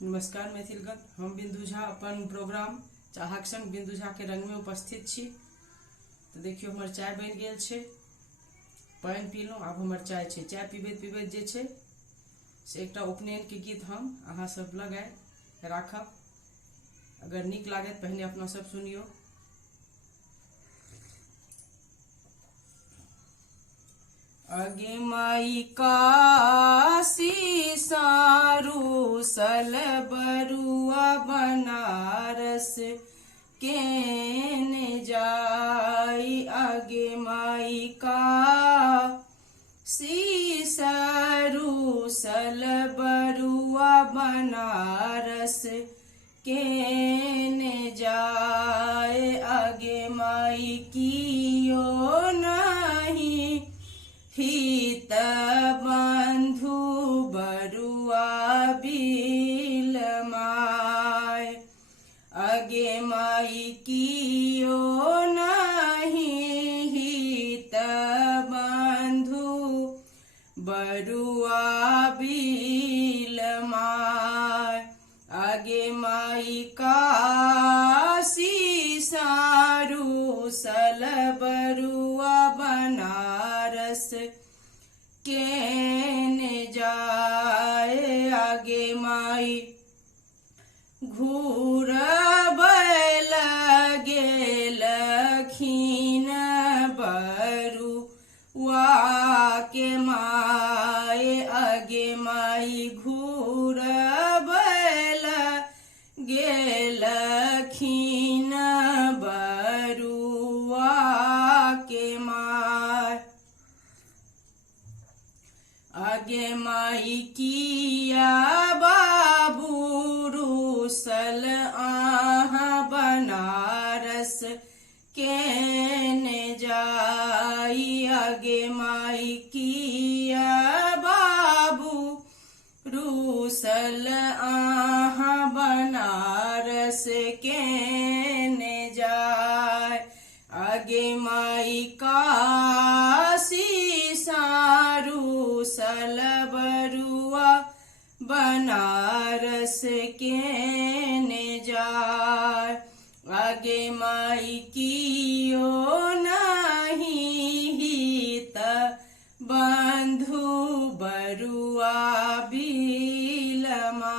नमस्कार मैथिलगण, हम बिंदु झा अपन प्रोग्राम चाहक संग बिंदु झा के रंग में उपस्थित छी। तो देखियो हमर चाय बन गेल छे, पानी पीलूँ। आब हमर चाय छे, चाय पीबैत पीबैत जे छे से एकटा उपनयन के गीत हम अहाँ सब लगाए राखब। अगर नीक लागत पहले अपना सब सुनियो। आगे माई काशी सारू सल बरुआ बनारस केने जाई। आगे माई काशी सारू सल बरुआ बनारस केने जाए। आगे माई कियो नहीं हित बंधु बरुआ बिलमाय। आगे माई कियो नहीं हित बंधु बरुआ बिलमाय। आगे माई काशी सारू सल बरुआ बनारस केने जाए। आगे माई घूरबैल गेलखिन बरुआ के माय। आगे माई घूरबैल गेलखिन बरुआ के माय। आगे माई किया बाबू रूसल आहाँ बनारस केने जाई। आगे माई किया बाबू रूसल आहाँ बनारस केने जाय। आगे माई काशी सारू सल बरुआ बनारस केने जाय। आगे माई कियो नहीं हित बंधु बरुआ बिलमा।